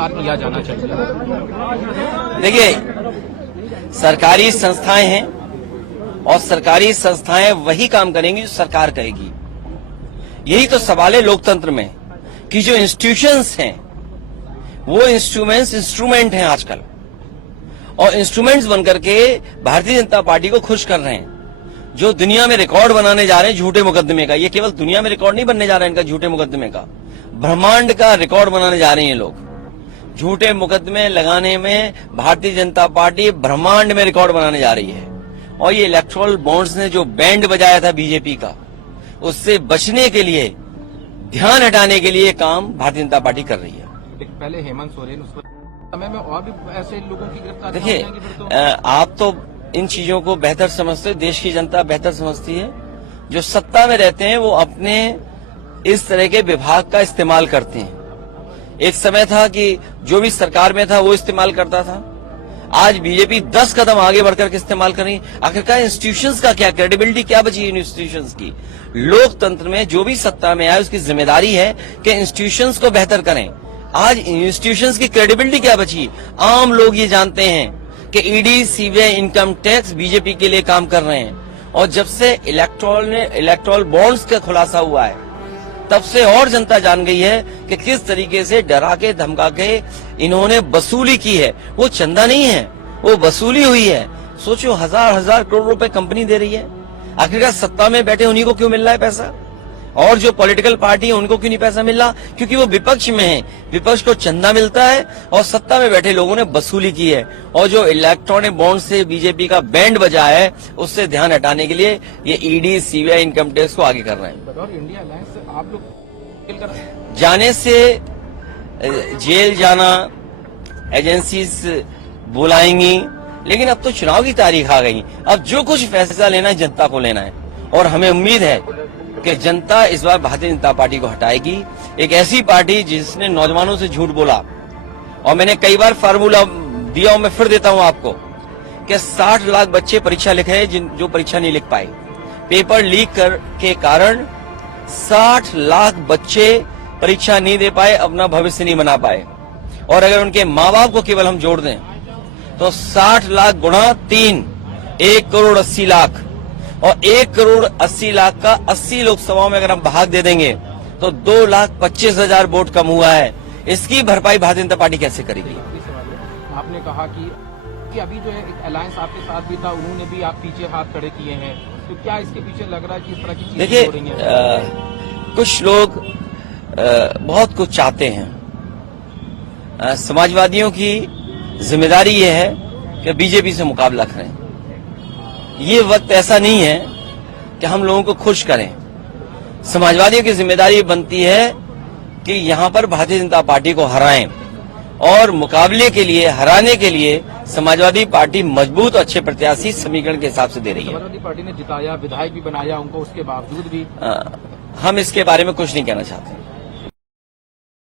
किया जाना चाहिए। देखिए, सरकारी संस्थाएं हैं और सरकारी संस्थाएं वही काम करेंगी जो सरकार कहेगी। यही तो सवाल है लोकतंत्र में कि जो इंस्टीट्यूशंस हैं वो इंस्ट्रूमेंट हैं आजकल, और इंस्ट्रूमेंट्स बनकर के भारतीय जनता पार्टी को खुश कर रहे हैं। जो दुनिया में रिकॉर्ड बनाने जा रहे हैं झूठे मुकदमे का, ये केवल दुनिया में रिकॉर्ड नहीं बनने जा रहा है इनका झूठे मुकदमे का, ब्रह्मांड का रिकॉर्ड बनाने जा रहे हैं लोग। झूठे मुकदमे लगाने में भारतीय जनता पार्टी ब्रह्मांड में रिकॉर्ड बनाने जा रही है। और ये इलेक्टोरल बॉन्ड्स ने जो बैंड बजाया था बीजेपी का, उससे बचने के लिए, ध्यान हटाने के लिए काम भारतीय जनता पार्टी कर रही है। पहले हेमंत सोरेन, उस समय में और भी ऐसे लोगों की गिरफ्तारी। देखिए, आप तो इन चीजों को बेहतर समझते हो, देश की जनता बेहतर समझती है। जो सत्ता में रहते हैं वो अपने इस तरह के विभाग का इस्तेमाल करते हैं। एक समय था कि जो भी सरकार में था वो इस्तेमाल करता था, आज बीजेपी 10 कदम आगे बढ़कर के इस्तेमाल कर रही। आखिरकार इंस्टीट्यूशंस का क्या, क्रेडिबिलिटी क्या बची इन इंस्टीट्यूशंस की? लोकतंत्र में जो भी सत्ता में आए उसकी जिम्मेदारी है कि इंस्टीट्यूशंस को बेहतर करें। आज इंस्टीट्यूशंस की क्रेडिबिलिटी क्या बची? आम लोग ये जानते हैं कि ED, CBI, income tax BJP के लिए काम कर रहे हैं। और जब से इलेक्टोरल बॉन्ड्स का खुलासा हुआ है तब से और जनता जान गई है कि किस तरीके से डरा के धमका के इन्होंने वसूली की है। वो चंदा नहीं है, वो वसूली हुई है। सोचो, हजार करोड़ रुपए कंपनी दे रही है। आखिरकार सत्ता में बैठे उन्हीं को क्यों मिल रहा है पैसा, और जो पॉलिटिकल पार्टी है उनको क्यों नहीं पैसा मिल रहा? क्योंकि वो विपक्ष में है, विपक्ष को चंदा मिलता है और सत्ता में बैठे लोगों ने वसूली की है। और जो इलेक्ट्रॉनिक बॉन्ड से बीजेपी का बैंड बजा है, उससे ध्यान हटाने के लिए ये ईडी, सीबीआई, इनकम टैक्स को आगे कर रहे हैं। बतौर इंडिया अलायंस से आप लोग जाने से जेल जाना, एजेंसीज बुलाएंगी, लेकिन अब तो चुनाव की तारीख आ गई। अब जो कुछ फैसला लेना है जनता को लेना है, और हमें उम्मीद है कि जनता इस बार भारतीय जनता पार्टी को हटाएगी। एक ऐसी पार्टी जिसने नौजवानों से झूठ बोला, और मैंने कई बार फार्मूला दिया हूं, मैं फिर देता हूं आपको, कि 60 लाख बच्चे परीक्षा लिखे जो परीक्षा नहीं लिख पाए। पेपर लीक के कारण 60 लाख बच्चे परीक्षा नहीं दे पाए, अपना भविष्य नहीं बना पाए। और अगर उनके माँ बाप को केवल हम जोड़ दें तो 60 लाख गुणा 3, 1 करोड़ 80 लाख, और 1 करोड़ 80 लाख का 80 लोकसभाओं में अगर हम भाग दे देंगे तो 2,25,000 वोट कम हुआ है। इसकी भरपाई भारतीय जनता पार्टी कैसे करेगी? आपने कहा कि अभी जो है एक अलायंस आपके साथ भी था, उन्होंने भी आप पीछे हाथ खड़े किए हैं, तो क्या इसके पीछे लग रहा है कि इस तरह की चीजें हो रही हैं? कुछ लोग बहुत कुछ चाहते हैं। समाजवादियों की जिम्मेदारी ये है कि बीजेपी से मुकाबला करें। ये वक्त ऐसा नहीं है कि हम लोगों को खुश करें। समाजवादियों की जिम्मेदारी बनती है कि यहां पर भारतीय जनता पार्टी को हराएं, और मुकाबले के लिए, हराने के लिए समाजवादी पार्टी मजबूत और अच्छे प्रत्याशी समीकरण के हिसाब से दे रही है। समाजवादी पार्टी ने जिताया, विधायक भी बनाया उनको, उसके बावजूद भी हम इसके बारे में कुछ नहीं कहना चाहते।